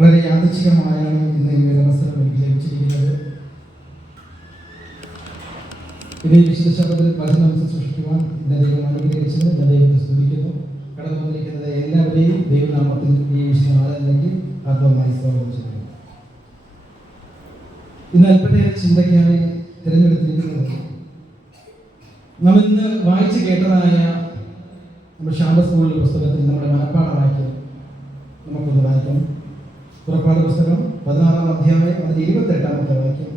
വളരെ യാദൃച്ഛികമായാണ് ഇന്ന് ഈ ഒരു അവസരം എനിക്ക് ലഭിച്ചിരിക്കുന്നത്. ഇത് വിശുദ്ധ ശബ്ദത്തിൽ വചനം സൃഷ്ടിക്കുവാൻ എന്റെ ദൈവം അനുഗ്രഹിച്ചത് എന്റെ ദൈവത്തെ സ്തുതിക്കുന്നു. കടന്നു വന്നിരിക്കുന്നത് എല്ലാവരെയും ദൈവനാമത്തിൽ ഈ വിശുദ്ധ ആരാധനയ്ക്ക് ആത്മമായി സ്വാഗതം ചെയ്യുന്നു. ഇന്ന് അല്പത്തെ ചിന്തയ്ക്കായി തിരഞ്ഞെടുത്തിരിക്കുന്നത് നാം ഇന്ന് വായിച്ചു കേട്ടതായ നമ്മുടെ ശാന്ത സ്കൂളിലെ പുസ്തകത്തിൽ നമ്മുടെ മനപ്പാഠമാക്കി നമുക്കൊന്ന് വായിക്കാം. പുറപ്പാട് പുസ്തകം 16-ാം അധ്യായം അതിന്റെ 28-ാമത്തെ വാക്യം.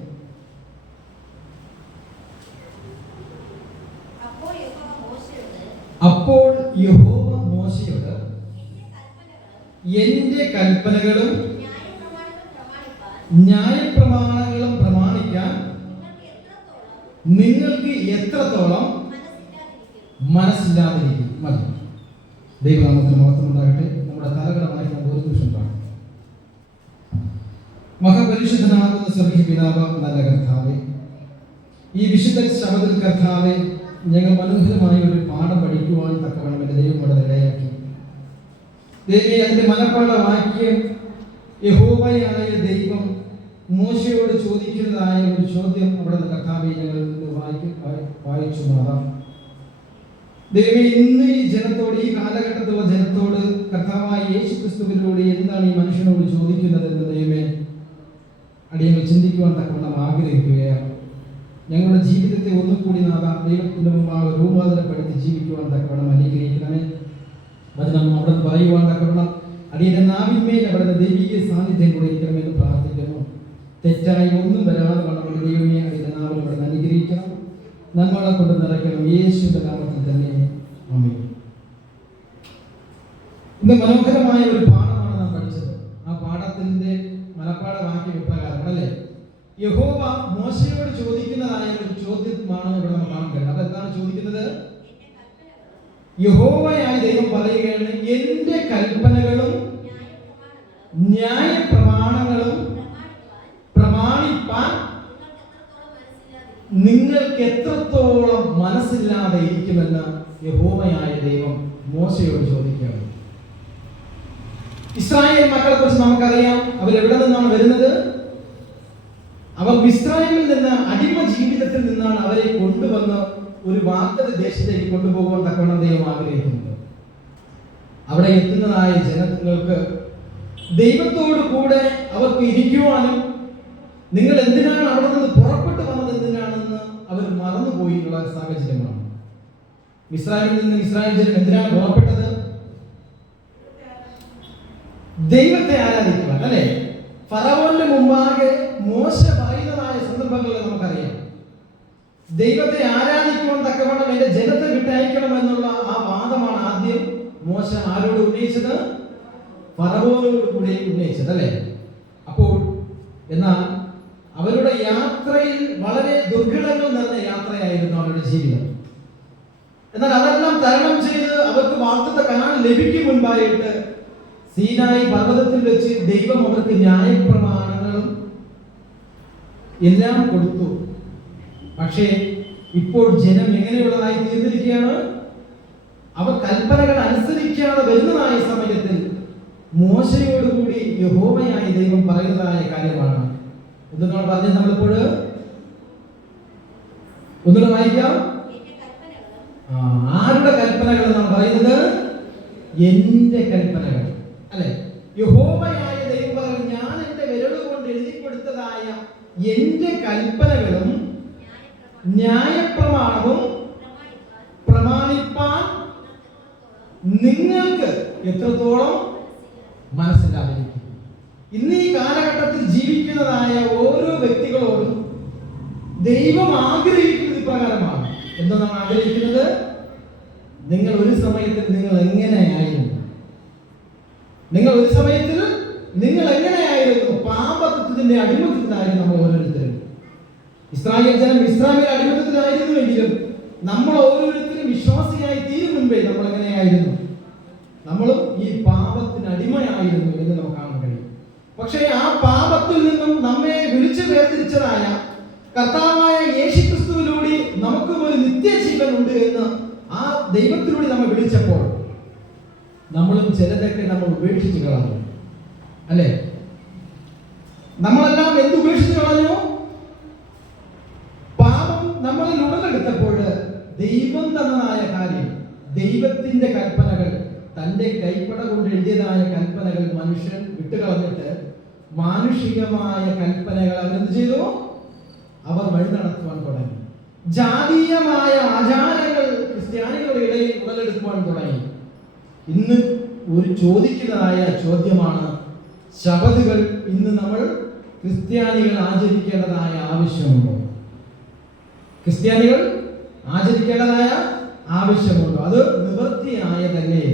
അപ്പോൾ യഹോവ മോശയോട് എന്റെ കൽപ്പനകളും ന്യായപ്രമാണങ്ങളും പ്രമാണിക്കാൻ നിങ്ങൾക്ക് എത്രത്തോളം മനസ്സില്ലാതിരിക്കും. മതി. ദൈവനാമത്തിന് മഹത്വം ഉണ്ടാകട്ടെ. നമ്മുടെ തലകടമായി ഒരു നിമിഷം കാണും. മഹാപരിശുദ്ധനാകുന്ന സ്വർഗീയ പിതാവ്, നല്ല കർത്താവേ, ഈ വിശുദ്ധ ശബ്ദത്തിൽ കർത്താവേ, ഞങ്ങൾ മനോഹരമായ ഒരു പാഠം പഠിക്കുവാൻ തക്കവണ്ണം എൻ്റെ ദൈവം ഇവിടെ ഇടയാക്കി. ദൈവമേ, അതിന്റെ മനപ്പാഠ വാക്യം യഹോവയായ ദൈവം മോശയോട് ചോദിക്കുന്നതായ ഒരു ചോദ്യം അവിടെ നിന്ന് കർത്താവെ ഞങ്ങൾ വായിച്ചു മാറാം. ദൈവമേ, ഇന്ന് ഈ ജനത്തോട്, ഈ കാലഘട്ടത്തിലുള്ള ജനത്തോട് കർത്താവായ യേശു ക്രിസ്തുവിലൂടെ എന്താണ് ഈ മനുഷ്യനോട് ചോദിക്കുന്നത് എന്ന് ദൈവമേ അടിയങ്ങൾ ചിന്തിക്കുവാൻ തക്കവണ്ണം ആഗ്രഹിക്കുകയാണ്. ഞങ്ങളുടെ ജീവിതത്തെ ഒന്നുകൂടി ദൈവത്തിന്റെ മുമ്പാകെ രൂപാന്തരപ്പെടുത്തി ജീവിക്കുവാൻ തക്കവണ്ണം അനുഗ്രഹിക്കണമേ. വചനം അവിടെ പറയുവാൻ തക്കവണ്ണം അടിയന്റെ നാവിന്മേൽ അവിടെ ദൈവിക സാന്നിധ്യം കൊടുക്കണമെന്ന് പ്രാർത്ഥിക്കുന്നു. തെറ്റായി ഒന്നും വരാതെ വണ്ണം ദൈവമേ അതിന്റെ നാവിൽ അവിടെ അനുഗ്രഹിക്കണം, നന്മകളെ കൊണ്ട് നിറയ്ക്കണം. യേശുവിന്റെ നാമത്തിൽ തന്നെ ആമേൻ. ഇന്ന് മനോഹരമായ ഒരു പാഠമാണ് നാം പഠിച്ചത്. ആ പാഠത്തിന്റെ മനപ്പാഠ വാക്യം ഇപ്രകാരം അല്ലേ. യഹോവ മോശയോട് ചോദിക്കുന്നതായ ഒരു ചോദ്യമാണ് ഇവിടെ നമ്മൾ കാണാൻ കഴിയും. അതെന്താണ് ചോദിക്കുന്നത്? യഹോവയായ ദൈവം പറയുകയാണ്, എന്റെ കൽപ്പനകളും ന്യായപ്രമാണങ്ങളും പ്രമാണിപ്പാൻ നിങ്ങൾക്ക് എത്രത്തോളം മനസ്സില്ലാതെ ഇരിക്കുമെന്ന് യഹോവയായ ദൈവം മോശയോട് ചോദിക്കുകയാണ്. ഇസ്രായേൽ മക്കളെ കുറിച്ച് നമുക്കറിയാം. അവരെവിടെ നിന്നാണ് വരുന്നത്? അവർ മിസ്രയീമിൽ നിന്ന്, അടിമ ജീവിതത്തിൽ നിന്നാണ് അവരെ കൊണ്ടുവന്ന് ഒരു വാഗ്ദത്ത ദേശത്തേക്ക് കൊണ്ടുപോകാൻ തക്കവണ്ണം ദൈവം ആഗ്രഹിക്കുന്നത്. അവിടെ എത്തുന്നതായ ജനങ്ങൾക്ക് ദൈവത്തോട് കൂടെ അവർക്ക് ഇരിക്കുവാനും, നിങ്ങൾ എന്തിനാണ് അവിടെ നിന്ന് പുറപ്പെട്ടു വന്നത് എന്തിനാണെന്ന് അവർ മറന്നുപോയിട്ടുള്ള സാഹചര്യമാണ്. മിസ്രയീമിൽ നിന്ന് ഇസ്രായേൽ ജനം എന്തിനാണ് പുറപ്പെട്ടത്? ദൈവത്തെ ആരാധിക്കുവാൻ അല്ലെ. ഫറവോന്റെ മുമ്പാകെ മോശ പറയുന്നതായ സന്ദർഭങ്ങളിൽ നമുക്കറിയാം, ദൈവത്തെ ആരാധിക്കുവാൻ തക്കവണ്ണം എന്റെ ജനത്തെ വിട്ടയക്കണം എന്നുള്ള ആ വാദമാണ് ആദ്യം മോശ ആരോട് ഉന്നയിച്ചത്? ഫറവോനോട് കൂടി ഉന്നയിച്ചത് അല്ലെ. അപ്പോൾ എന്നാൽ അവരുടെ യാത്രയിൽ വളരെ ദുർഘടങ്ങൾ നിറഞ്ഞ യാത്രയായിരുന്നു അവരുടെ ജീവിതം. എന്നാൽ അതെല്ലാം തരണം ചെയ്ത് അവർക്ക് വാഗ്ദത്ത കനാൻ ലഭിക്കും മുൻപായിട്ട് സീനായി പർവ്വതത്തിൽ വെച്ച് ദൈവം അവർക്ക് ന്യായപ്രമാണങ്ങളും എല്ലാം കൊടുത്തു. പക്ഷേ ഇപ്പോൾ ജനം എങ്ങനെയുള്ളതായി തീർന്നിരിക്കുകയാണ്? അവർ കൽപ്പനകൾ അനുസരിക്കാതെ വരുന്നതായ സമയത്തിൽ മോശയോടുകൂടി യഹോവയായ ദൈവം പറയുന്നതായ കാര്യമാണ്. എന്താണ് പറഞ്ഞത്? നമ്മളിപ്പോൾ ഒന്നുകൂടെ വായിക്കാം. ആരുടെ കൽപ്പനകൾ നാം പറയുന്നത്? എന്റെ കൽപ്പനകൾ അല്ലെ. യഹോവയായ ദൈവം പറഞ്ഞു, ഞാൻ എന്റെ വിരൽ കൊണ്ട് എഴുതി കൊടുത്തതായ എന്റെ കൽപ്പനകളും ന്യായപ്രമാണവും പ്രമാണിപ്പാൻ നിങ്ങൾക്ക് എത്രത്തോളം മനസ്സിലായിരിക്കും. ഇന്ന് ഈ കാലഘട്ടത്തിൽ ജീവിക്കുന്നതായ ഓരോ വ്യക്തികളോടും ദൈവം ആഗ്രഹിക്കുന്നത് ഇപ്രകാരമാണ്. എന്താണ് ആഗ്രഹിക്കുന്നത്? നിങ്ങൾ ഒരു സമയത്തിൽ നിങ്ങൾ എങ്ങനെയായിരുന്നു? നിങ്ങൾ ഒരു സമയത്തിൽ നിങ്ങൾ എങ്ങനെയായിരുന്നു? പാപത്തിന്റെ അടിമത്തത്തിലായിരുന്നു നമ്മൾ ഓരോരുത്തരും. ഇസ്രായേൽ ജനം ഇസ്രായേൽ അടിമത്തത്തിലായിരുന്നുവെങ്കിലും നമ്മൾ ഓരോരുത്തരും വിശ്വാസിയായി തീരും മുൻപേ നമ്മൾ എങ്ങനെയായിരുന്നു? നമ്മളും ഈ പാപത്തിന് അടിമയായിരുന്നു എന്ന് നമുക്ക് കാണാൻ കഴിയും. പക്ഷേ ആ പാപത്തിൽ നിന്നും നമ്മെ വിളിച്ചു വേർതിരിച്ചതായ കർത്താവായ യേശുക്രിസ്തുവിലൂടെ നമുക്ക് ഒരു നിത്യജീവൻ ഉണ്ട് എന്ന് ആ ദൈവത്തിലൂടെ നമ്മെ വിളിച്ചപ്പോൾ നമ്മളും ചിലതൊക്കെ നമ്മൾ ഉപേക്ഷിച്ച് കളഞ്ഞു അല്ലേ. നമ്മളെല്ലാം എന്ത് ഉപേക്ഷിച്ച് കളഞ്ഞു? പാപം നമ്മളിൽ ഉടലെടുത്തപ്പോൾ ദൈവം തന്നതായ കാര്യം, ദൈവത്തിന്റെ കൽപ്പനകൾ, തന്റെ കൈപ്പട കൊണ്ട് എഴുതിയതായ കൽപ്പനകൾ മനുഷ്യൻ വിട്ടുകളഞ്ഞിട്ട് മാനുഷികമായ കൽപ്പനകൾ അവരെന്ത് ചെയ്തു? അവർ വഴി നടത്തുവാൻ തുടങ്ങി. ജാതീയമായ ആചാരങ്ങൾ ക്രിസ്ത്യാനികളുടെ ഇടയിൽ ഉടലെടുക്കുവാൻ തുടങ്ങി. ഇന്ന് ഒരു ചോദിക്കുന്നതായ ചോദ്യമാണ്, ശബത്തുകൾ ഇന്ന് നമ്മൾ ക്രിസ്ത്യാനികൾ ആചരിക്കേണ്ടതായ ആവശ്യമുണ്ടോ? ക്രിസ്ത്യാനികൾ ആചരിക്കേണ്ടതായ ആവശ്യമുണ്ടോ? അത് നിവൃത്തിയായതല്ലേ?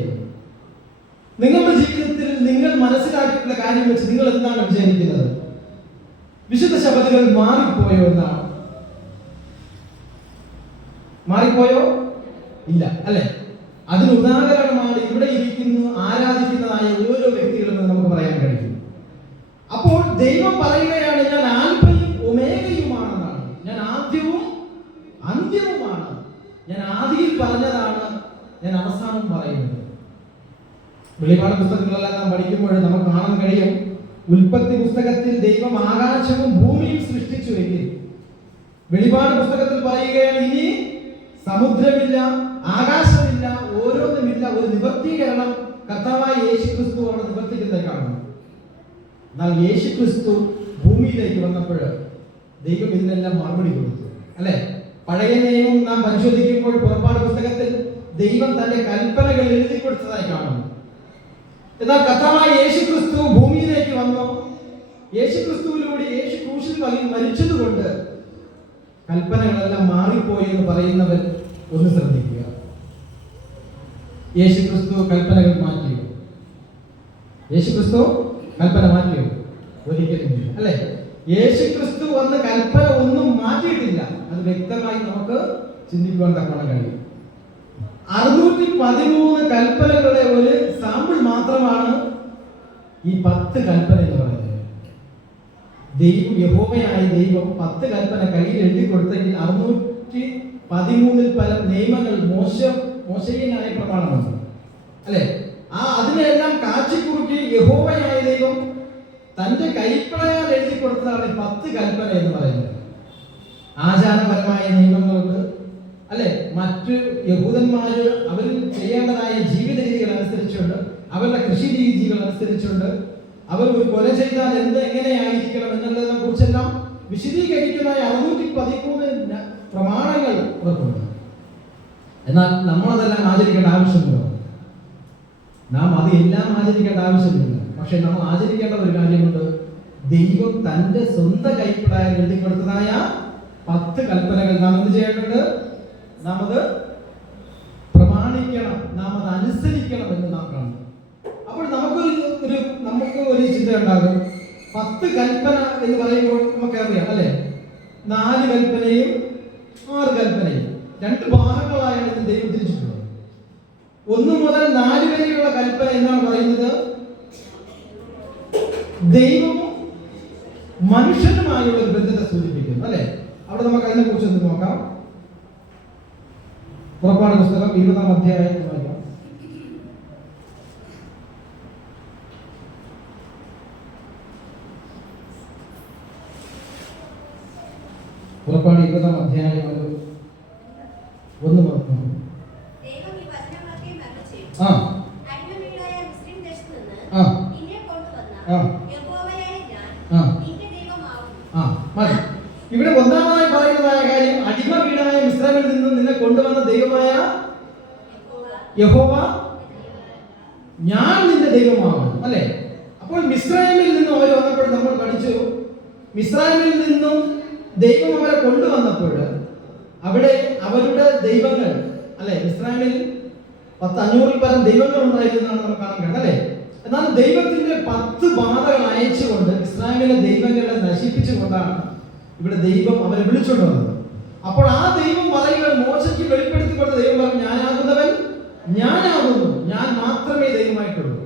നിങ്ങളുടെ ജീവിതത്തിൽ നിങ്ങൾ മനസ്സിലാക്കിയിട്ടുള്ള കാര്യം വെച്ച് നിങ്ങൾ എന്താണ് വിചാരിക്കുന്നത്? വിശുദ്ധ ശബത്തുകൾ മാറിപ്പോയോ എന്നാണ്? മാറിപ്പോയോ? ഇല്ല അല്ലെ? അതിന് ഉദാഹരണമാണ് ഇവിടെ ഇരിക്കുന്നു ആരാധിക്കുന്നതായ ഓരോ വ്യക്തികളെന്ന് നമുക്ക് പറയാൻ കഴിയും. അപ്പോൾ ദൈവം പറയുകയാണ്, ഞാൻ ആൽഫയും ഒമേഗയുമാണെന്നാണ്, ഞാൻ ആദ്യവും അന്ത്യവുമാണ്, ഞാൻ ആദിയിൽ പറഞ്ഞതാണ്, ഞാൻ അവസാനം പറയുന്നത്. വെളിപാട് പുസ്തകങ്ങളെല്ലാം നാം പഠിക്കുമ്പോൾ നമുക്ക് കാണാൻ കഴിയും, ഉൽപ്പത്തി പുസ്തകത്തിൽ ദൈവം ആകാശവും ഭൂമിയും സൃഷ്ടിച്ചു എങ്കിൽ വെളിപാട് പുസ്തകത്തിൽ പറയുകയാണ്, ഇനി സമുദ്രമില്ല, ആകാശമില്ല, ഓരോന്നുമില്ല, ഒരു നിവർത്തീകരണം കർത്താവായ യേശുക്രിസ്തു അവിടെ നിവർത്തിക്കുന്നത് കാണുന്നു. എന്നാൽ യേശുക്രിസ്തു ഭൂമിയിലേക്ക് വന്നപ്പോൾ ദൈവം ഇതിനെല്ലാം മറുപടി കൊടുത്തു അല്ലെ? പഴയ നിയമം നാം പരിശോധിക്കുമ്പോൾ പുറപ്പാട് പുസ്തകത്തിൽ ദൈവം തന്റെ കൽപ്പനകൾ എഴുതി കൊടുത്തതായി കാണുന്നു. എന്നാൽ കർത്താവായ യേശുക്രിസ്തു ഭൂമിയിലേക്ക് വന്നു. യേശുക്രിസ്തുവിലൂടെ യേശു ക്രൂശിൽ മരിച്ചതുകൊണ്ട് കൽപ്പനകളെല്ലാം മാറിപ്പോയി എന്ന് പറയുന്നവർ ഒന്ന് ശ്രദ്ധിക്കുക. യേശുക്രിസ്തു കൽപ്പനകൾ മാറ്റിയോ? യേശുക്രിസ്തു കൽപ്പന മാറ്റിയോ? ഒരിക്കലും അല്ലെ? യേശുക്രിസ്തു വന്ന് കൽപ്പന ഒന്നും മാറ്റിയിട്ടില്ല. അത് വ്യക്തമായി നമുക്ക് ചിന്തിക്കുവാൻ തക്കണം കഴിയും. 613 കൽപ്പനകളുടെ ഒരു സാമ്പിൾ മാത്രമാണ് ഈ 10 കൽപ്പന എന്ന് പറയുന്നത്. ദൈവം, യഹോവയായ ദൈവം 10 കൽപ്പന കയ്യിൽ എഴുതി കൊടുത്തെങ്കിൽ 613 പല നിയമങ്ങൾ മോശയിലായ പ്രമാണമാണ് അല്ലെ? അതിനെല്ലാം കാച്ചിക്കുറുക്കി യഹോവയായ ദൈവം തന്റെ കൈപ്പടയാൽ എഴുതി കൊടുത്തതാണ് 10 കൽപ്പന എന്ന് പറയുന്നത്. ആചാരപരമായ നിയമങ്ങളുണ്ട് അല്ലെ? മറ്റ് യഹൂദന്മാര് അവർ ചെയ്യേണ്ടതായ ജീവിത രീതികൾ അനുസരിച്ചുണ്ട്, അവരുടെ കൃഷി രീതികൾ അനുസരിച്ചുണ്ട്, അവർ ഒരു കൊല ചെയ്താൽ എങ്ങനെയായിരിക്കണം എന്നുള്ളതിനെ കുറിച്ചെല്ലാം വിശദീകരിക്കുന്നതായ 613 പ്രമാണങ്ങൾ അവർക്കുണ്ട്. എന്നാൽ നമ്മളതെല്ലാം ആചരിക്കേണ്ട ആവശ്യമുണ്ടോ? നാം അത് എല്ലാം ആചരിക്കേണ്ട ആവശ്യമില്ല. പക്ഷെ നമ്മൾ ആചരിക്കേണ്ട ഒരു കാര്യമുണ്ട്. ദൈവം തന്റെ സ്വന്തം കൈപ്പടയാൽ എഴുതി കൊടുത്തതായ 10 കൽപ്പനകൾ നാം എന്ത് ചെയ്യേണ്ടത്? നാം അത് പ്രമാണിക്കണം, നാം അത് അനുസരിക്കണം എന്ന് നാം കാണുന്നു. അപ്പോൾ നമുക്ക് ഒരു ചിന്ത ഉണ്ടാകും. 10 കൽപ്പന എന്ന് പറയുമ്പോൾ നമുക്കറിയാം അല്ലെ? 4 കൽപ്പനയും 6 കൽപ്പനയും 2 ഭാഗങ്ങളായാണ് ഇത് ദൈവം തിരിച്ചിട്ടുള്ളത്. 1 മുതൽ 4 വരെയുള്ള കൽപ്പന എന്നാണ് പറയുന്നത് ദൈവവും മനുഷ്യനുമായുള്ള ഒരു ബന്ധത്തെ സൂചിപ്പിക്കുന്നു അല്ലെ? അവിടെ നമുക്ക് അതിനെ കുറിച്ച് ഒന്ന് നോക്കാം. പുറപ്പാട് പുസ്തകം 20-ാം അധ്യായം വായിക്കാം. പുറപ്പാട് 20-ാം അധ്യായം 1 മുതൽ ഇവിടെ ഒന്നാമതായി പറയുന്നതായ കാര്യം, അടിമ വീടായ മിസ്രൈമിൽ നിന്നും നിന്നെ കൊണ്ടുവന്ന ദൈവമായ യഹോവ ഞാൻ നിന്റെ ദൈവമാകും അല്ലെ? അപ്പോൾ മിസ്രൈമിൽ നിന്നും അവർ വന്നപ്പോൾ നമ്മൾ പഠിച്ചു, മിസ്രൈമിൽ നിന്നും ദൈവം അവരെ കൊണ്ടുവന്നപ്പോൾ അവിടെ അവരുടെ ദൈവങ്ങൾ അല്ലെ? മിസ്രൈമിൽ 500-ൽ പരം ദൈവങ്ങൾ ഉണ്ടായിരുന്നാണ് നമുക്ക് കാണാൻ കഴിയുന്നത് അല്ലെ? എന്നാൽ ദൈവത്തിന്റെ 10 ബാധകൾ അയച്ചുകൊണ്ട് ഇസ്രായേലിലെ ദൈവങ്ങളെ നശിപ്പിച്ചുകൊണ്ടാണ് ഇവിടെ ദൈവം അവരെ വിളിച്ചുകൊണ്ട് വന്നത്. അപ്പോൾ ആ ദൈവം പറയുന്നത് മോശയ്ക്ക് വെളിപ്പെടുത്തിക്കൊണ്ട് ദൈവം പറഞ്ഞു, ഞാനാകുന്നവൻ ഞാനാകുന്നു, ഞാൻ മാത്രമേ ദൈവമായിട്ടുള്ളൂ.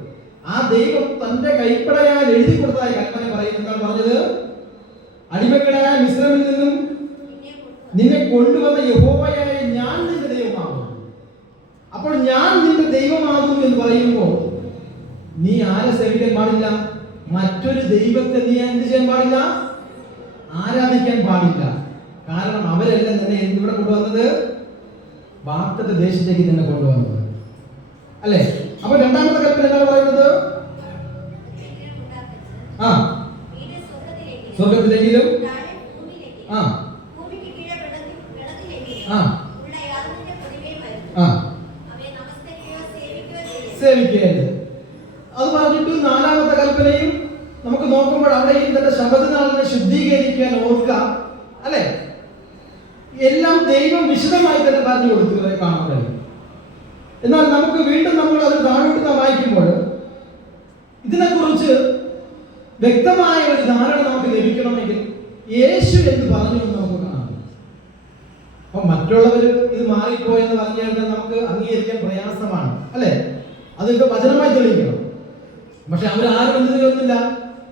ആ ദൈവം തന്റെ കൈപ്പടയാൽ എഴുതി കൊടുത്തതായ കൽപ്പന പറയുന്നത് പറഞ്ഞത്, അടിമകളായ മിസ്രൈമിൽ നിന്നും നിന്നെ കൊണ്ടുവന്ന യഹോവയായ ഞാൻ നിന്റെ ദൈവമാകുന്നു. അപ്പോൾ ഞാൻ നിന്റെ ദൈവമാകുന്നു എന്ന് പറയുമ്പോൾ നീ ആരെ സേവിക്കാൻ പാടില്ല? മറ്റൊരു ദൈവത്തെ നീ എന്ത് ചെയ്യാൻ പാടില്ല? ആരാധിക്കാൻ പാടില്ല. കാരണം അവരെല്ലാം നിന്നെ എന്തിവിടെ കൊണ്ടുവന്നത്? വാഗ്ദത്ത ദേശത്തേക്ക് നിന്നെ കൊണ്ടുവന്നത് അല്ലേ? അപ്പൊ രണ്ടാമത്തെ കൽപ്പന എന്താണ് പറയുന്നത്? ആ, സ്വർഗത്തിലെങ്കിലും ആ ആ ആ സേവിക്കരുത്. അത് പറഞ്ഞിട്ട് നാലാമത്തെ കൽപ്പനയും നമുക്ക് നോക്കുമ്പോൾ അവിടെയും തന്റെ ശബദനാളിനെ ശുദ്ധീകരിക്കാൻ ഓർക്കാം അല്ലെ? എല്ലാം ദൈവം വിശദമായി തന്നെ പറഞ്ഞു കൊടുത്തതായി കാണാൻ കഴിയും. എന്നാൽ നമുക്ക് വീണ്ടും നമ്മൾ അത് താഴോട്ട് വായിക്കുമ്പോൾ ഇതിനെക്കുറിച്ച് വ്യക്തമായ ഒരു ധാരണ നമുക്ക് ലഭിക്കണമെങ്കിൽ യേശു എന്ന് പറഞ്ഞു എന്ന് നമുക്ക് കാണാം. അപ്പൊ മറ്റുള്ളവർ ഇത് മാറിപ്പോയെന്ന് പറഞ്ഞു കഴിഞ്ഞാൽ നമുക്ക് അംഗീകരിക്കാൻ പ്രയാസമാണ് അല്ലെ? അതൊക്കെ വചനമായി തെളിയിക്കണം. പക്ഷെ അവരാരും എന്ത് ചെയ്യുന്നില്ല,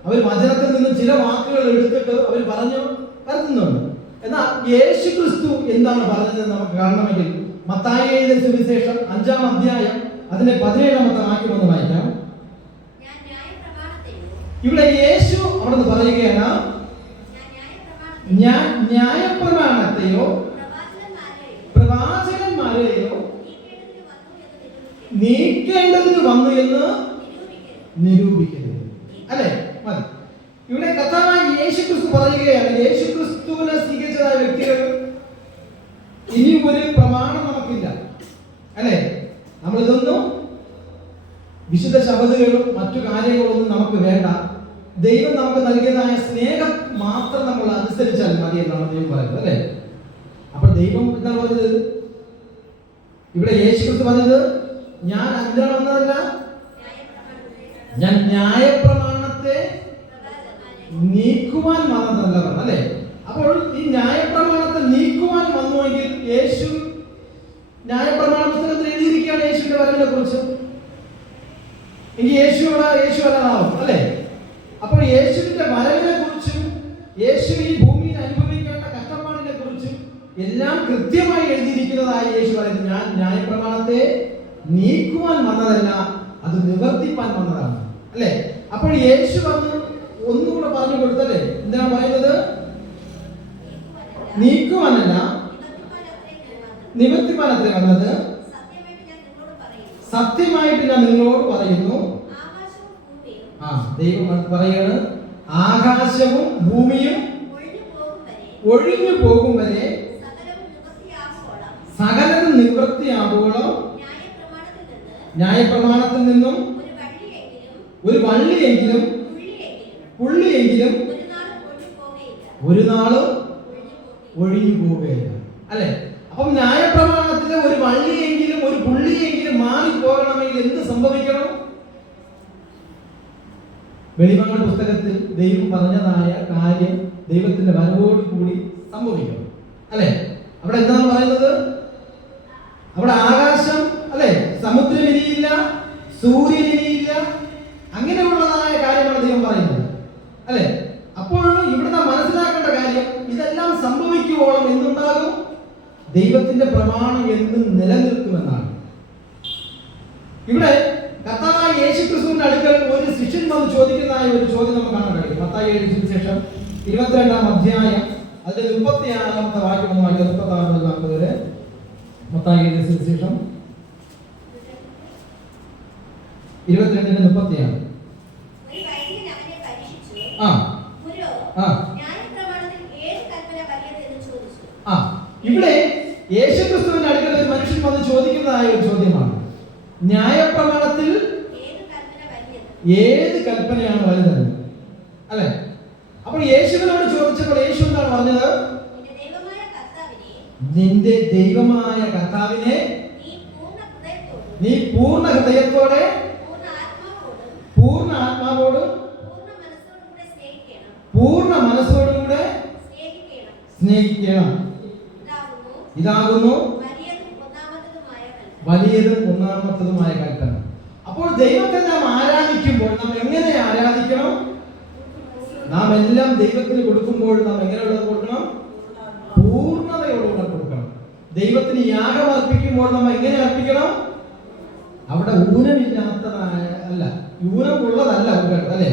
അവർ വചനത്തിൽ നിന്ന് ചില വാക്കുകൾ എടുത്തിട്ട് അവർ പറഞ്ഞു വരുത്തുന്നുണ്ട്. എന്നാൽ യേശു ക്രിസ്തു എന്താണ് പറഞ്ഞത് നമുക്ക് കാണണമെങ്കിൽ മത്തായി എഴുതിയ സുവിശേഷം 5-ാം അധ്യായം അതിന്റെ 17-ാമത്തെ വാക്യം ഒന്ന് വായിക്കാം. ഇവിടെ യേശു അവിടെ നിന്ന് പറയുകയാണ്, ഞാൻ ന്യായപ്രമാണത്തെയോ പ്രവാചകന്മാരെയോ നീക്കേണ്ടതിന് വന്നു എന്ന് നിരൂപിക്കരുത് അല്ലെ? മതി. ഇവിടെ കർത്താവായ യേശു ക്രിസ്തു പറയുകയാണ്, യേശു ക്രിസ്തുവിനെ സ്വീകരിച്ചതായ വ്യക്തികൾ ഇനി ഒരു പ്രമാണം നമുക്കില്ല അല്ലെ? നമ്മൾ ഇതൊന്നും വിശുദ്ധ ശബദങ്ങളും മറ്റു കാര്യങ്ങളൊന്നും നമുക്ക് വേണ്ട. ദൈവം നമുക്ക് നൽകിയതായ സ്നേഹം മാത്രം നമ്മൾ അനുസരിച്ചാൽ മതി എന്നാണ് ദൈവം പറയുന്നത് അല്ലെ? അപ്പോൾ ദൈവം എന്താണ് പറഞ്ഞത്? ഇവിടെ യേശു ക്രിസ്തു പറഞ്ഞത് ഞാൻ എന്താണ് വന്നതല്ല, ഞാൻ ന്യായപ്രമാണത്തെ നീക്കുവാൻ വന്നതല്ല അല്ലെ? അപ്പോൾ ഈ ന്യായപ്രമാണത്തെ നീക്കുവാൻ വന്നുവെങ്കിൽ യേശു ന്യായപ്രമാണ പുസ്തകത്തിൽ എഴുതിയിരിക്കുകയാണ് യേശുവിന്റെ വരവിനെ കുറിച്ച്. എങ്കിൽ യേശു അല്ലാതാവും അല്ലെ? അപ്പോൾ യേശുവിന്റെ വരവിനെ കുറിച്ചും യേശു ഈ ഭൂമിയിൽ അനുഭവിക്കേണ്ട കഷ്ടപ്പാടിനെ കുറിച്ചും എല്ലാം കൃത്യമായി എഴുതിയിരിക്കുന്നതായി യേശു പറയുന്നു. ഞാൻ ന്യായപ്രമാണത്തെ നീക്കുവാൻ വന്നതല്ല, അത് നിവർത്തിപ്പാൻ വന്നതാണ് അല്ലെ? അപ്പോൾ യേശു വന്ന് ഒന്നുകൂടെ പറഞ്ഞു കൊടുത്തല്ലേ, എന്താണ് പറയുന്നത്? നീക്കുവാനല്ല, നിവർത്തിപ്പാൻ അത്രേ വന്നത്. സത്യമായിട്ട് ഞാൻ നിങ്ങളോട് പറയുന്നു. ആ, ദൈവം പറയാണ്, ആകാശവും ഭൂമിയും ഒഴിഞ്ഞു പോകും വരെ സകലതും നിവൃത്തിയാകുവോളം ന്യായപ്രമാണത്തിൽ നിന്നും ഒരു വള്ളിയെങ്കിലും പുള്ളിയെങ്കിലും ഒരു നാളും ഒഴിഞ്ഞു പോവുകയില്ല അല്ലെ? അപ്പം ന്യായപ്രമാണത്തിലെ ഒരു വള്ളിയെങ്കിലും ഒരു പുള്ളിയെങ്കിലും മാറിപ്പോകണമെങ്കിൽ എന്ത് സംഭവിക്കണം? വെളിപാട് പുസ്തകത്തിൽ ദൈവം പറഞ്ഞതായ കാര്യം ദൈവത്തിന്റെ വരവോട് കൂടി സംഭവിക്കണം അല്ലെ? അവിടെ എന്താണ് പറയുന്നത്? അവിടെ ആകാശം അല്ലെ, സമുദ്രം ഇനിയില്ല, സൂര്യൻ ഇനിയില്ല, അങ്ങനെയുള്ളതായ കാര്യമാണ് ദൈവം പറയുന്നത് അല്ലെ? അപ്പോൾ ഇവിടെ നാം മനസ്സിലാക്കേണ്ട കാര്യം, ഇതെല്ലാം സംഭവിക്കുവോളം എന്തുണ്ടാകും? ദൈവത്തിന്റെ പ്രമാണം എന്നും നിലനിൽക്കുമെന്നാണ്. ഇവിടെ കർത്താവായ യേശു ക്രിസ്തുവിന്റെ അടുക്കൽ ഒരു ശിഷ്യൻ വന്ന് ചോദിക്കുന്നതായ ഒരു ചോദ്യം നമുക്ക് കാണാൻ കഴിയും. മത്തായി എഴുതിയ സുവിശേഷം 22-ാം അധ്യായം അതിന്റെ 36-ാമത്തെ വാക്യം ഒന്ന് വായിക്കാം. 36 വരെ മത്തായി എഴുതിയ സുവിശേഷം 22-36. ഇവിടെ യേശു ക്രിസ്തുവിന്റെ അടുക്കൽ ഒരു മനുഷ്യൻ വന്ന് ചോദിക്കുന്നതായ ഒരു ചോദ്യമാണ്, ന്യായപ്രമാണത്തിൽ ഏത് കൽപ്പനയാണ് വലുത് അല്ലെ? അപ്പോൾ യേശുവിനോട് ചോദിച്ചപ്പോൾ യേശു എന്താണ് പറഞ്ഞത്? നിന്റെ ദൈവമായ കർത്താവിനെ നീ പൂർണ്ണ ഹൃദയത്തോടെ പൂർണ്ണ ആത്മാവോടും പൂർണ്ണ മനസ്സോടും കൂടെ സ്നേഹിക്കണം. ഇതാകുന്നു വലിയതും ഒന്നാമത്തതുമായ കൽപ്പന. അപ്പോൾ ദൈവത്തെ നാം ആരാധിക്കുമ്പോൾ നാം എങ്ങനെ ആരാധിക്കണം? നാം എല്ലാം ദൈവത്തിന് കൊടുക്കുമ്പോൾ നാം എങ്ങനെയുള്ളത് കൊടുക്കണം? പൂർണ്ണതയോടുകൂടെ കൊടുക്കണം. ദൈവത്തിന് യാഗം അർപ്പിക്കുമ്പോൾ നാം എങ്ങനെ അർപ്പിക്കണം? അവിടെ ഊനമില്ലാത്തതായ അല്ല, ഊനമുള്ളതല്ല അല്ലെ?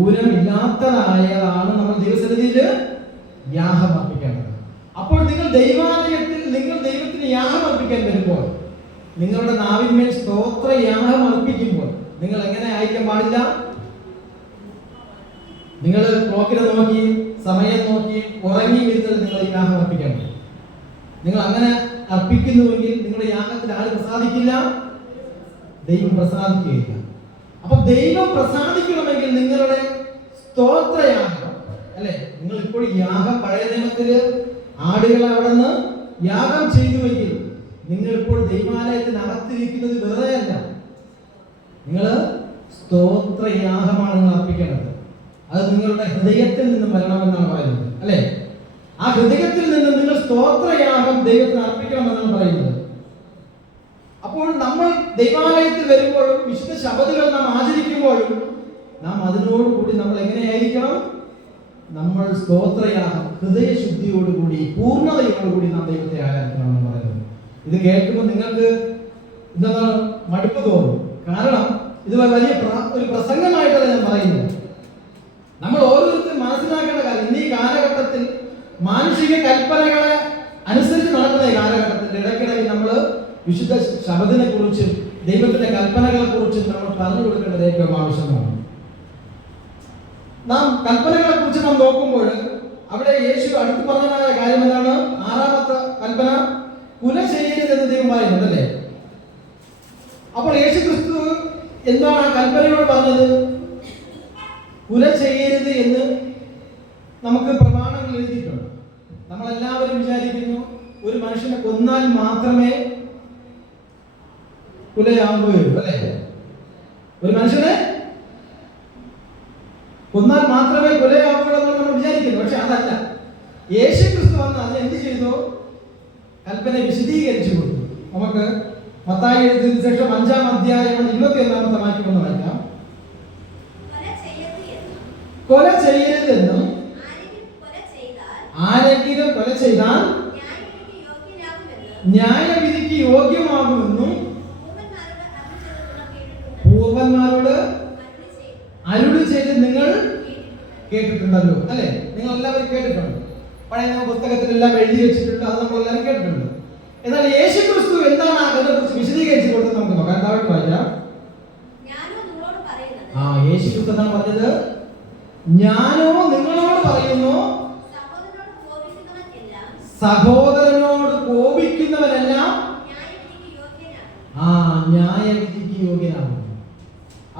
ഊനമില്ലാത്തതായതാണ് നമ്മൾ ദൈവസന്നിധിയിൽ യാഗം അർപ്പിക്കേണ്ടത്. അപ്പോൾ നിങ്ങൾ ദൈവാലയത്തിൽ നിങ്ങൾ ദൈവത്തിന് യാഗം അർപ്പിക്കാൻ വരുമ്പോൾ, നിങ്ങളുടെ നാവിന്മേൽ സ്തോത്ര യാഗം അർപ്പിക്കുമ്പോൾ നിങ്ങൾ എങ്ങനെ ആയിരിക്കാൻ പാടില്ല? നിങ്ങൾ ക്ലോക്കിനെ നോക്കിയും സമയം നോക്കിയും ഉറങ്ങിയും ഇരുന്നിട്ട് നിങ്ങൾ ഈ യാഗം അർപ്പിക്കണം. നിങ്ങൾ അങ്ങനെ അർപ്പിക്കുന്നുവെങ്കിൽ നിങ്ങളുടെ യാഗത്തിൽ ആര് പ്രസാദിക്കില്ല? ദൈവം പ്രസാദിക്കുകയില്ല. അപ്പൊ ദൈവം പ്രസാദിക്കണമെങ്കിൽ നിങ്ങളുടെ സ്തോത്രയാഗം, അല്ലെ? നിങ്ങൾ ഇപ്പോൾ യാഗം, പഴയ നിയമത്തില് ആടുകളെ അവിടെ നിന്ന് യാഗം ചെയ്തുവെങ്കിൽ നിങ്ങൾ ഇപ്പോൾ ദൈവാലയത്തിനകത്തിരിക്കുന്നത് വെറുതെ അല്ല, നിങ്ങൾ സ്തോത്രയാഗമാണ് നിങ്ങൾ അർപ്പിക്കേണ്ടത്. അത് നിങ്ങളുടെ ഹൃദയത്തിൽ നിന്നും വരണമെന്നാണ് പറയുന്നത്, അല്ലെ? ആ ഹൃദയത്തിൽ നിന്ന് നിങ്ങൾ സ്തോത്രയാഗം ദൈവത്തിന് അർപ്പിക്കണമെന്നാണ് പറയുന്നത്. അപ്പോൾ നമ്മൾ ദൈവാലയത്തിൽ വരുമ്പോഴും വിശുദ്ധ ശബദുകൾ നാം ആചരിക്കുമ്പോഴും നാം അതിനോടുകൂടി നമ്മൾ എങ്ങനെയായിരിക്കണം? നമ്മൾ സ്തോത്രയാഗം ഹൃദയശുദ്ധിയോടുകൂടി പൂർണ്ണതയോടുകൂടി നാം ദൈവത്തെ ആരാധിക്കണമെന്ന് പറയുന്നത്. ഇത് കേൾക്കുമ്പോൾ നിങ്ങൾക്ക് എന്താണ് മടുപ്പ് തോന്നും. കാരണം ഇത് വലിയ ഒരു പ്രസംഗമായിട്ടല്ല ഞാൻ പറയുന്നത്. നമ്മൾ ഓരോരുത്തരും മനസ്സിലാക്കേണ്ട കാര്യം, ഇന്ന് ഈ കാലഘട്ടത്തിൽ മാനുഷിക കൽപ്പനകളെ അനുസരിച്ച് നടക്കുന്ന ഈ കാലഘട്ടത്തിൽ ഇടയ്ക്കിടയിൽ നമ്മൾ വിശുദ്ധ ശബദിനെ കുറിച്ചും ദൈവത്തിന്റെ കൽപ്പനകളെ കുറിച്ചും നമ്മൾ പറഞ്ഞു കൊടുക്കേണ്ടത് ഏറ്റവും ആവശ്യമാണ്. നാം കൽപ്പനകളെ കുറിച്ച് നാം നോക്കുമ്പോൾ അവിടെ യേശു അടുത്ത് പറഞ്ഞതായ കാര്യം എന്താണ്? 6ാമത്തെ കൽപ്പന, കുല ചെയ്യരുത് എന്ന് ദൈവം പറയുന്നുണ്ട്, അല്ലേ? അപ്പോൾ യേശു ക്രിസ്തു എന്താണ് ആ കൽപ്പനയോട് പറഞ്ഞത്? കുല ചെയ്യരുത് എന്ന് നമുക്ക് പ്രമാണങ്ങൾ എഴുതിയിട്ടുണ്ട്. നമ്മളെല്ലാവരും വിചാരിക്കുന്നു ഒരു മനുഷ്യനെ കൊന്നാൽ മാത്രമേ കുലയാവുകയുള്ളൂ, അല്ലേ? ഒരു മനുഷ്യനെ കൊന്നാൽ മാത്രമേ കുലയാവുകയുള്ളൂ എന്ന് നമ്മൾ വിചാരിക്കുന്നു. പക്ഷെ അതല്ല. യേശു ക്രിസ്തു വന്ന് അത് എന്ത് ചെയ്തു? കൽപ്പന വിശദീകരിച്ചു കൊടുത്തു. നമുക്ക് മത്തായി എഴുതിയതിനു ശേഷം 5-ാം അധ്യായം 21-ാമത്തെ വാക്യം ഒന്ന് വായിക്കാം. കൊല ചെയ്യരുതെന്നും ആരെങ്കിലും കൊല ചെയ്താൽ ന്യായവിധിക്ക് യോഗ്യമാകുമെന്നും പൂർവന്മാരോട് അരുളി ചെയ്ത് നിങ്ങൾ കേട്ടിട്ടുണ്ടല്ലോ, അല്ലെ? നിങ്ങൾ എല്ലാവരും കേട്ടിട്ടുണ്ട്. പഴയ നിയമ പുസ്തകത്തിലെല്ലാം എഴുതി വെച്ചിട്ടുണ്ട്. അത് നമ്മളെല്ലാവരും കേട്ടിട്ടുണ്ട്. എന്നാൽ യേശു ക്രിസ്തു എന്താണ് അതിനെ കുറിച്ച് വിശദീകരിച്ചു കൊടുത്തത് നമുക്ക് നോക്കാം. താഴോട്ട് വായിക്കാം. യേശു ക്രിസ്തു എന്താണ് പറഞ്ഞത്? ഞാനോ നിങ്ങളോട് പറയുന്നു, സഹോദരനോട് കോപിക്കുന്നവനെല്ലാം ന്യായവിധിക്ക് യോഗ്യനാകും.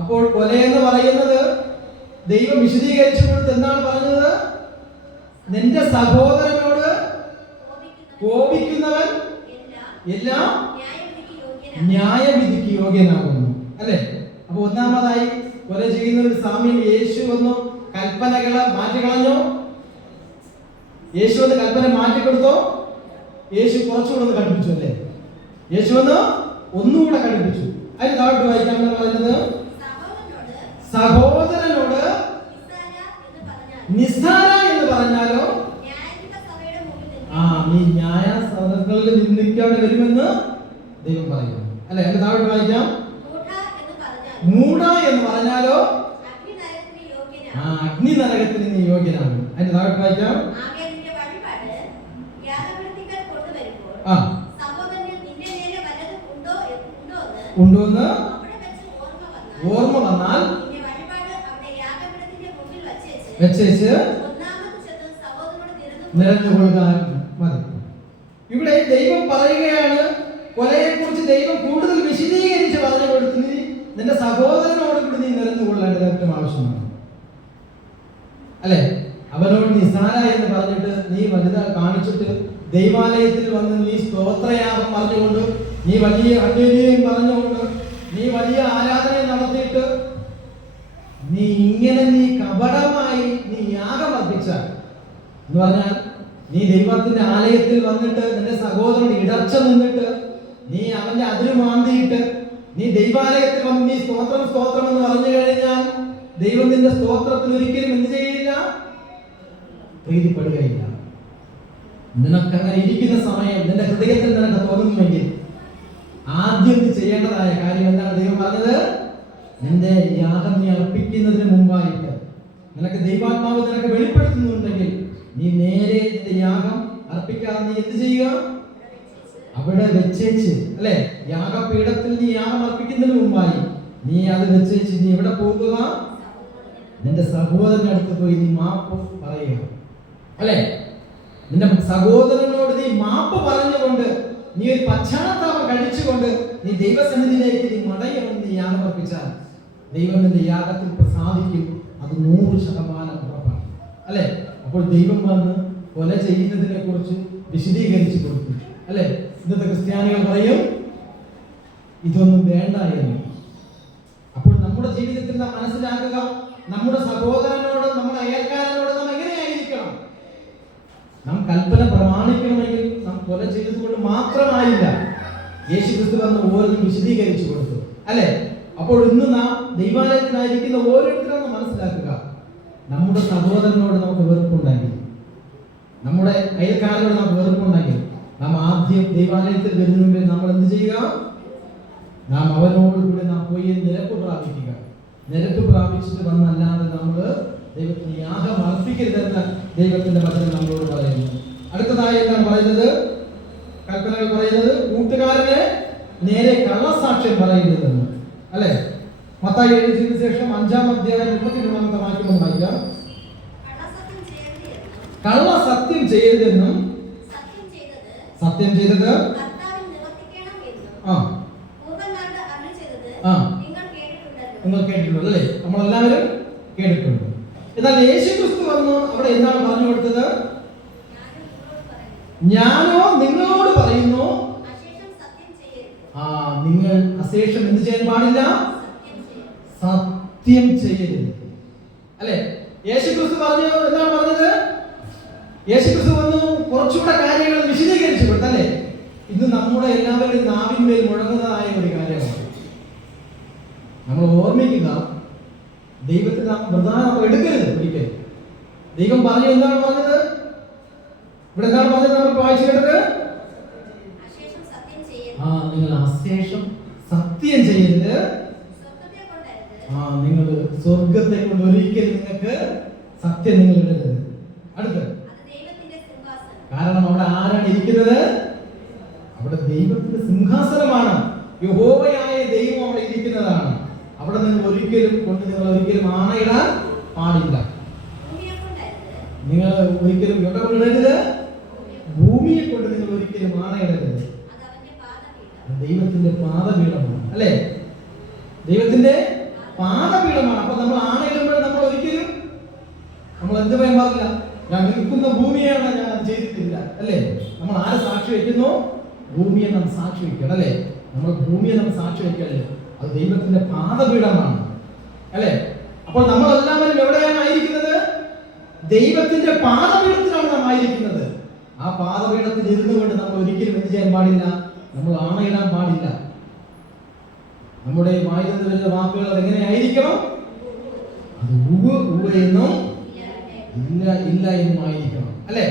അപ്പോൾ കൊല എന്ന് പറയുന്നത് ദൈവം വിശദീകരിച്ചു കൊടുത്ത് എന്താണ് പറഞ്ഞത്? നിന്റെ സഹോദരനോട് കോപിക്കുന്നവൻ എല്ലാം ന്യായവിധിക്ക് യോഗ്യനാകുന്നു, അല്ലെ? അപ്പൊ ഒന്നാമതായി കൊല ചെയ്യുന്ന ഒരു സാമ്യം യേശു വന്നു കൽപ്പനകളെ മാറ്റിക്കളഞ്ഞു. യേശു വന്ന് കൽപ്പന മാറ്റിക്കൊടുത്തോ? യേശു കുറച്ചുകൂടെ കടുപ്പിച്ചു, അല്ലേ? യേശു വന്ന് ഒന്നുകൂടെ കടുപ്പിച്ചു. അതിന് താഴോട്ട് വായിക്കാമെന്ന് പറയുന്നത്, സഹോദരനോട് നിസ്സാര എന്ന് പറഞ്ഞാലോ നീ ന്യായസഭകളിൽ നിന്ദിക്കാതെ വരുമെന്ന് ദൈവം പറയുന്നു, അല്ലെ? അതിന് താഴോട്ട് വായിക്കാം. മൂഢ എന്ന് പറഞ്ഞാലോ അഗ്നി നരകത്തിന് നീ യോഗ്യനാണ്. അതിന് താഴോട്ട് വായിക്കാം. ഉണ്ടോന്ന് ഓർമ്മ വന്നാൽ വെച്ചേച്ച് നിറഞ്ഞുകൊള്ളുക മതി. ഇവിടെ ദൈവം പറയുകയാണ്, കൊലയെ കുറിച്ച് ദൈവം കൂടുതൽ വിശദീകരിച്ച് പറഞ്ഞു കൊടുത്ത് നിന്റെ സഹോദരനോട് കൂടി നീ നിറഞ്ഞുകൊള്ളേണ്ടത് ഏറ്റവും ആവശ്യമാണ്, അല്ലെ? അവനോട് നിസാര എന്ന് പറഞ്ഞിട്ട് നീ വലുതാ കാണിച്ചിട്ട് ദൈവാലയത്തിൽ വന്ന് നീ സ്തോത്രയാഗം പറഞ്ഞുകൊണ്ട്, നീ വലിയ ഹല്ലേലൂയ പറഞ്ഞുകൊണ്ട്, നീ വലിയ ആരാധന നടത്തിയിട്ട് നീ കപടമായി നീ യാഗം അർപ്പിച്ചാൽ എന്ന് പറഞ്ഞാൽ, നീ ദൈവത്തിന്റെ ആലയത്തിൽ വന്നിട്ട് നിന്റെ സഹോദരൻ ഇടർച്ച നിന്നിട്ട് നീ അവന്റെ അതിര് മാന്തിയിട്ട് നീ ദൈവാലയത്തിൽ വന്ന് നീ സ്തോത്രം സ്തോത്രം എന്ന് പറഞ്ഞു കഴിഞ്ഞാൽ ദൈവം നിന്റെ സ്തോത്രത്തിന് ഒരിക്കലും എന്ത് ചെയ്യില്ല? പ്രീതിപ്പെടുകയില്ല. നിനക്കങ്ങനെ ഇരിക്കുന്ന സമയം നിന്റെ ഹൃദയത്തിൽ നിനക്ക് തോന്നുന്നുവെങ്കിൽ ആദ്യം നീ ചെയ്യേണ്ടതായ കാര്യം എന്താണ്? ദൈവം പറഞ്ഞത്, നിന്റെ യാഗം നീ അർപ്പിക്കുന്നതിന് മുമ്പായിട്ട് നിനക്ക് ദൈവാത്മാവ് നിനക്ക് വെളിപ്പെടുത്തുന്നുണ്ടെങ്കിൽ നീ നേരെ നിന്റെ യാഗം അർപ്പിക്കാതെ നീ എന്ത് ചെയ്യുക? അവിടെ വെച്ചേച്ച്, അല്ലെ, യാഗപീഠത്തിൽ നീ യാഗം അർപ്പിക്കുന്നതിന് മുമ്പായി നീ അത് വെച്ചേച്ച് നീ എവിടെ പോകുക? നിന്റെ സഹോദരന്റെ അടുത്ത് പോയി നീ മാപ്പ് പറയുക, അല്ലെ? നിന്റെ സഹോദരനോട് നീ മാപ്പ് പറഞ്ഞുകൊണ്ട് നീ ഒരു പശ്ചാത്താപം കഴിച്ചുകൊണ്ട് നീ ദൈവസന്നിധിയിലേക്ക് നീ മടങ്ങി വന്ന് നീ യാഗം അർപ്പിച്ചാൽ ദൈവം നിന്റെ യാഗത്തിൽ പ്രസാദിക്കും. അത് 100% ഉറപ്പാണ്, അല്ലെ? അപ്പോൾ ദൈവം വന്ന് കൊല ചെയ്യുന്നതിനെ കുറിച്ച് വിശദീകരിച്ചു കൊടുത്തു, അല്ലെ? ഇന്നത്തെ ക്രിസ്ത്യാനികൾ പറയും ഇതൊന്നും വേണ്ട എന്ന്. അപ്പോൾ നമ്മുടെ ജീവിതത്തിൽ നാം മനസ്സിലാക്കുക, നമ്മുടെ സഹോദരനോട്, നമ്മുടെ അയൽക്കാരനോട് നാം എങ്ങനെയായിരിക്കണം? നാം കൽപ്പന പ്രമാണിക്കണമെങ്കിൽ നാം കൊല ചെയ്തതുകൊണ്ട് മാത്രമായില്ല. യേശുക്രിസ്തു വന്ന് ഓരോന്നും വിശദീകരിച്ചു കൊടുത്തു, അല്ലെ? അപ്പോൾ ഇന്ന് നാം ദൈവാലയത്തിലായിരിക്കുന്ന ഓരോരുത്തരും മനസ്സിലാക്കുക, നമ്മുടെ സഹോദരനോട് നമുക്ക് വെറുപ്പുണ്ടെങ്കിൽ, നമ്മുടെ അയൽക്കാരനോട് നമുക്ക് വെറുപ്പുണ്ടെങ്കിൽ നാം ആദ്യം ദൈവാലയത്തിൽ വരുന്നതിന് നമ്മൾ എന്ത് ചെയ്യുക? നാം അവനോട് കൂടി നാം പോയി നിരപ്പ് പ്രാപിക്കുക. നിരപ്പ് പ്രാപിച്ചിട്ട് വന്നല്ലാതെ നമ്മൾ ദൈവത്തിന് യാഗം അർപ്പിക്കരുതെന്ന് ദൈവത്തിന്റെ വചനം നമ്മളോട് പറയുന്നു. അടുത്തതായി എന്താണ് പറയുന്നത്? കൽപ്പനകൾ പറയുന്നത് കൂട്ടുകാരനെ നേരെ കള്ളസാക്ഷ്യം പറയുന്നതെന്ന്, അല്ലെ? മത്തായി എഴുതിയ സുവിശേഷം 5-ാം അധ്യായം 33-ാമത്തെ വാക്യം വായിക്കാം. കള്ളസത്യം ചെയ്യരുതെന്നും സത്യം ചെയ്തത് നിങ്ങൾ കേട്ടിട്ടുണ്ട്, അല്ലേ? നമ്മളെല്ലാവരും കേട്ടിട്ടുണ്ട്. എന്നാൽ യേശുക്രിസ്തു വന്ന് അവിടെ എന്താണ് പറഞ്ഞു കൊടുത്തത്? ഞാനോ നിങ്ങളോട് പറയുന്നു, നിങ്ങൾ അശേഷം എന്ത് ചെയ്യാൻ പാടില്ല? സത്യം ചെയ്യരുത്, അല്ലെ? യേശുക്രിസ്തു പറഞ്ഞു, എന്താണ് പറഞ്ഞത്? യേശുക്രിസ്തു വന്നു കുറച്ചുകൂടെ കാര്യങ്ങൾ വിശദീകരിച്ചു കൊടുത്തല്ലേ? ഇത് നമ്മുടെ എല്ലാവരുടെയും നാവിന്മേൽ മുഴങ്ങുന്നതായ ഒരു കാര്യമാണ്. നമ്മൾ ഓർമ്മിക്കുക, ദൈവത്തിന് നാം പ്രധാനം എടുക്കരുത് ഒരിക്കലും. ദൈവം പറഞ്ഞു, എന്താണ് പറഞ്ഞത്? ഇവിടെ എന്താണ് പറഞ്ഞത്? നമ്മൾ വായിച്ചു കേട്ടത്, നിങ്ങൾ അശേഷം സത്യം ചെയ്യരുത്. നിങ്ങൾ സ്വർഗത്തെ കൊണ്ട് ഒരിക്കലും നിങ്ങൾക്ക് സത്യം നിങ്ങൾ ഇടരുത്. അടുത്ത്, കാരണം അവിടെ ആരാണ് ഇരിക്കുന്നത്? അവിടെ ദൈവത്തിന്റെ സിംഹാസനമാണ്. യഹോവയായ ദൈവം അവിടെ ഇരിക്കുന്നതാണ്. അവിടെ നിങ്ങൾ ഒരിക്കലും ആണയിടാൻ പാടില്ല. നിങ്ങൾ ഒരിക്കലും എവിടെ കൊണ്ടിടരുത്? ഭൂമിയെ കൊണ്ട് നിങ്ങൾ ഒരിക്കലും ആണയിടരുത്. ദൈവത്തിന്റെ പാദപീഠമാണ്, അല്ലെ? ദൈവത്തിന്റെ പാദപീഠമാണ്. അപ്പൊ നമ്മൾ ആണയിടുമ്പോൾ നമ്മൾ ഒരിക്കലും എന്ത് പറയാൻ പാടില്ല? ഞാൻ നിൽക്കുന്ന ഭൂമിയാണ്, ഞാൻ അത് ചെയ്തിട്ടില്ല, അല്ലെ? നമ്മൾ ആരെ സാക്ഷി വയ്ക്കുന്നു? ഭൂമിയെ നാം സാക്ഷി വയ്ക്കണം, അല്ലെ? നമ്മൾ ഭൂമിയെ നാം സാക്ഷി വയ്ക്കല്ലേ? അത് ദൈവത്തിന്റെ പാദപീഠമാണ്, അല്ലെ? അപ്പോൾ നമ്മളെല്ലാവരും എവിടെയാണ് ആയിരിക്കുന്നത്? ദൈവത്തിന്റെ പാദപീഠത്തിലാണ് നാം ആയിരിക്കുന്നത്. ആ പാദപീഠത്തിൽ ഇരുന്നു കൊണ്ട് നമ്മൾ ഒരിക്കലും എന്ത് ചെയ്യാൻ പാടില്ല? നമ്മൾ ആണയിടാൻ പാടില്ല. നമ്മുടെ വായിൽ നിന്ന് വരുന്ന വാക്കുകൾ അതെങ്ങനെയായിരിക്കണം? അത് ഉവ്വ് എന്നും ഇല്ല എന്നും ആയിരിക്കണം, അല്ലെ?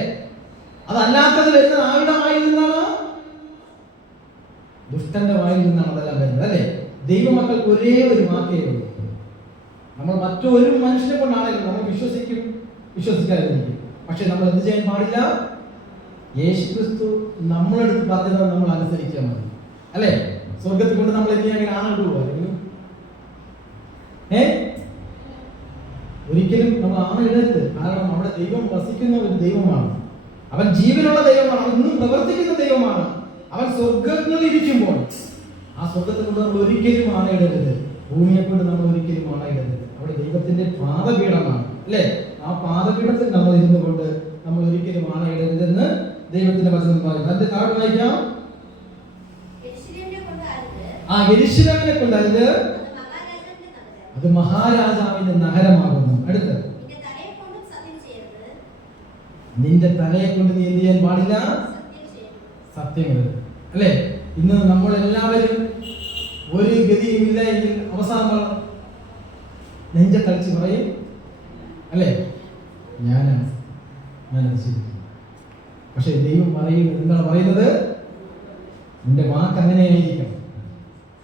അതല്ലാത്തത് വരുന്നത് ആരുടെ വായിൽ നിന്നാണ്? ദുഷ്ടന്റെ വായിൽ നിന്നാണ് അതെല്ലാം വരുന്നത്, അല്ലെ? ദൈവമക്കൾക്ക് ഒരേ ഒരു വാക്കേ ഉള്ളൂ. നമ്മൾ മറ്റൊരു മനുഷ്യനെ കൊണ്ടാണെങ്കിലും നമ്മൾ വിശ്വസിക്കാതിരിക്കും. പക്ഷെ നമ്മൾ എന്ത് ചെയ്യാൻ പാടില്ല? യേശുക്രിസ്തു നമ്മളെടുത്ത് പറഞ്ഞത് നമ്മൾ അനുസരിക്കാൻ മതി, അല്ലെ? സ്വർഗത്തിൽ കൊണ്ട് നമ്മൾ എന്തെങ്കിലും ആണിടുവോ? ഒരിക്കലും നമ്മൾ ആണിടരുത്. കാരണം അവിടെ ദൈവം വസിക്കുന്ന ഒരു ദൈവമാണ്. അവൻ ജീവനുള്ള ദൈവമാണ്. അവൻ ഇന്നും പ്രവർത്തിക്കുന്ന ദൈവമാണ്. അവൻ സ്വർഗങ്ങളിൽ ഇരിക്കുമ്പോൾ ആ സ്വർഗത്തെ കൊണ്ട് നമ്മൾ ഒരിക്കലും ആണയിടരുത്. ഭൂമിയെ കൊണ്ട് നമ്മൾ ഒരിക്കലും ആണയിടരുത്. അവിടെ ദൈവത്തിന്റെ പാദപീഠമാണ്, അല്ലെ? ആ പാദപീഠത്തിൽ നമ്മൾ ഇരുന്നു കൊണ്ട് നമ്മൾ ഒരിക്കലും ആണയിടരുതെന്ന് ദൈവത്തിന്റെ വചനം പറയുന്നു. അതിന്റെ താഴെ വായിക്കാം. യെരൂശലേമിനെ കൊണ്ടരുത്, അത് മഹാരാജാവിന്റെ നഗരമാകുന്നു. അടുത്ത്, നിന്റെ തലയെ കൊണ്ട് നീ എന്ത് ചെയ്യാൻ പാടില്ല? സത്യം, അല്ലെ? ഇന്ന് നമ്മളെല്ലാവരും ഒരു ഗതിയും ഇല്ല എങ്കിൽ അവസാനം നെഞ്ചത്തടിച്ച് പറയും, അല്ലെ, ഞാനത് ശരി. പക്ഷെ ദൈവം എന്താണ് പറയുന്നത്? നിന്റെ വാക്ക് അങ്ങനെയായിരിക്കണം.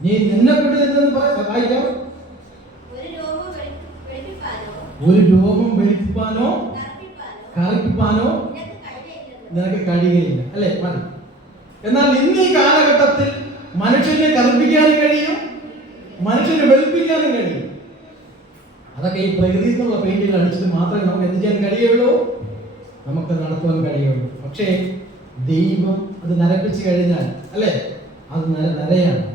നീ നിന്നെ കൊണ്ട് എന്തെന്ന് വായിക്കാം. ഒരു രോമം വെളുപ്പിപ്പാനോ കറുപ്പിപ്പാനോ നിനക്ക് കഴിയുകയില്ല. അല്ലേ? മതി. എന്നാൽ ഇന്ന് ഈ കാലഘട്ടത്തിൽ മനുഷ്യനെ കറുപ്പിക്കാനും കഴിയും, മനുഷ്യനെ വെളുപ്പിക്കാനും കഴിയും. അതൊക്കെ ഈ പ്രകൃതിയിൽ നിന്നുള്ള പെയിന്റുകൾ അടിച്ചിട്ട് മാത്രമേ നമുക്ക് എന്ത് ചെയ്യാൻ കഴിയുള്ളൂ, നമുക്ക് നടത്തുവാൻ കഴിയുള്ളൂ. പക്ഷേ ദൈവം അത് നരപ്പിച്ചു കഴിഞ്ഞാൽ, അല്ലേ, അത് നരയാണ്.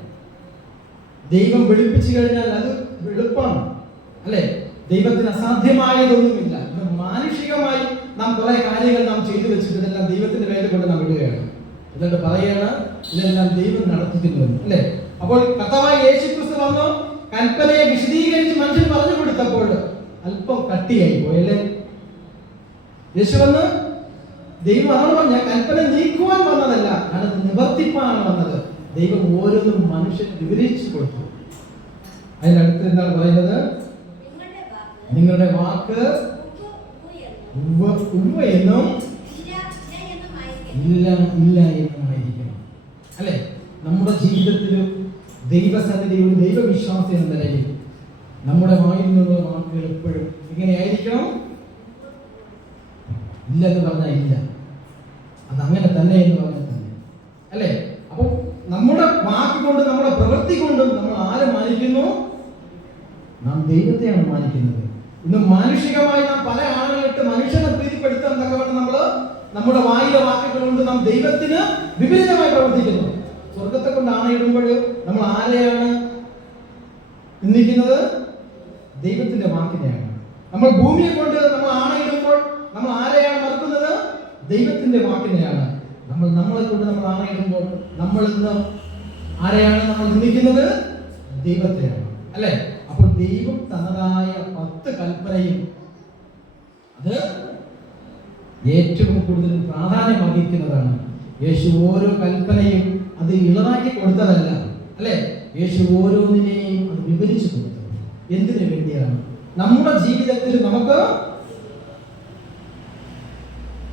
ദൈവം വെളുപ്പിച്ചു കഴിഞ്ഞാൽ അത് വെളുപ്പാണ്. അല്ലേ? ദൈവത്തിന് അസാധ്യമായതൊന്നുമില്ല. ഇത് മാനുഷികമായി നാം കുറെ കാര്യങ്ങൾ നാം ചെയ്തു വെച്ചിട്ട് ഇതെല്ലാം ദൈവത്തിന്റെ പേരിൽ കൊണ്ട് നാം ഇടുകയാണ്. എന്നിട്ട് പറയാണ് ഇതെല്ലാം ദൈവം നടത്തിക്കുന്നു. അല്ലേ? അപ്പോൾ കർത്താവായ യേശുക്രിസ്തു വന്നു കൽപ്പനയെ വിശദീകരിച്ച് മനുഷ്യൻ പറഞ്ഞു കൊടുത്തപ്പോൾ അല്പം കട്ടിയായി പോയല്ലേ? യേശു വന്ന് ദൈവം അതാണ് പറഞ്ഞ കൽപ്പന നീക്കുവാൻ വന്നതല്ല, അത് നിവർത്തിപ്പാനാണ് വന്നത്. ദൈവം ഓരോന്നും മനുഷ്യൻ വിവരിച്ചു കൊടുത്തു. അതിനടുത്ത് എന്താണ് പറയുന്നത്? നിങ്ങളുടെ വാക്ക് ഉവ്വ എന്നും ഇല്ല എന്നുമായിരിക്കണം. അല്ലെ? നമ്മുടെ ജീവിതത്തിലും ദൈവസന്നിധിയിൽ ദൈവവിശ്വാസം എന്ന നിലയിൽ നമ്മുടെ വായിൽ നിന്നുള്ള വാക്കുകൾ എപ്പോഴും ഇങ്ങനെയായിരിക്കണം. ഇല്ലെന്ന് പറഞ്ഞാൽ ഇല്ല, അതങ്ങനെ തന്നെ എന്ന് പറഞ്ഞാൽ തന്നെ. അല്ലെ? അപ്പൊ നമ്മുടെ വാക്കുകൊണ്ട് നമ്മുടെ പ്രവൃത്തി കൊണ്ടും നമ്മൾ ആരെ മാനിക്കുന്നു? നാം ദൈവത്തെയാണ് മാനിക്കുന്നത്. ഇന്ന് മാനുഷികമായി നാം പല ആളുകളിട്ട് മനുഷ്യനെ പ്രീതിപ്പെടുത്താൻ തക്കവണ്ണം നമ്മുടെ വായിലെ വാക്കുകൾ കൊണ്ട് നാം ദൈവത്തിന് വിപരീതമായി പ്രവർത്തിക്കുന്നു. സ്വർഗത്തെ കൊണ്ട് ആണയിടുമ്പോൾ നമ്മൾ ആരെയാണ് നിന്ദിക്കുന്നത്? ദൈവത്തിന്റെ വാക്കിനെയാണ്. നമ്മൾ ഭൂമിയെ കൊണ്ട് നമ്മൾ ആണയിടുമ്പോൾ നമ്മൾ ആരെയാണ് മറക്കുന്നത്? ദൈവത്തിന്റെ വാക്കിനെയാണ്. നമ്മളെ കൊണ്ട് നമ്മൾ ആണയിടുമ്പോൾ നമ്മൾ ഇന്ന് ആരെയാണ് നമ്മൾ നിന്ദിക്കുന്നത്? ദൈവത്തെയാണ്. അല്ലെ? അപ്പോൾ ദൈവം തന്നതായ 10 കൽപ്പനയും അത് ഏറ്റവും കൂടുതൽ പ്രാധാന്യം അർഹിക്കുന്നതാണ്. യേശു ഓരോ കൽപ്പനയും അത് ഇളവാക്കി കൊടുത്തതല്ല. അല്ലെ? യേശു ഓരോന്നിനെയും അത് വിവരിച്ചു കൊടുത്തത്. എന്തിനു വേണ്ടിയാണ്? നമ്മുടെ ജീവിതത്തിൽ നമുക്ക്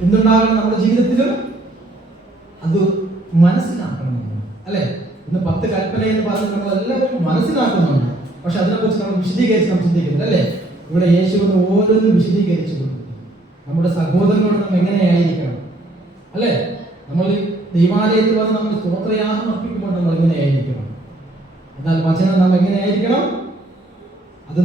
എന്തുണ്ടാകണം? നമ്മുടെ ജീവിതത്തിലും അത് മനസ്സിലാക്കണമെന്ന്. അല്ലെ? ഇന്ന് 10 കൽപ്പന എന്ന് പറഞ്ഞ് നമ്മൾ എല്ലാവരും മനസ്സിലാക്കുന്നുണ്ട്. പക്ഷെ അതിനെക്കുറിച്ച് നമ്മൾ വിശദീകരിച്ച് നാം ചിന്തിക്കുന്നത്. അല്ലേ? ഇവിടെ യേശുവിന് ഓരോന്നും വിശദീകരിച്ചു കൊടുക്കും. നമ്മുടെ സഹോദരനോട് നാം എങ്ങനെയായിരിക്കണം? അല്ലേ? നമ്മൾ ദൈവാലയത്തിൽ വന്ന് നമ്മൾ സ്തോത്രയാഗം അർപ്പിക്കുമ്പോൾ നമ്മൾ എങ്ങനെയായിരിക്കണം? എന്നാൽ വചനം നാം എങ്ങനെയായിരിക്കണം?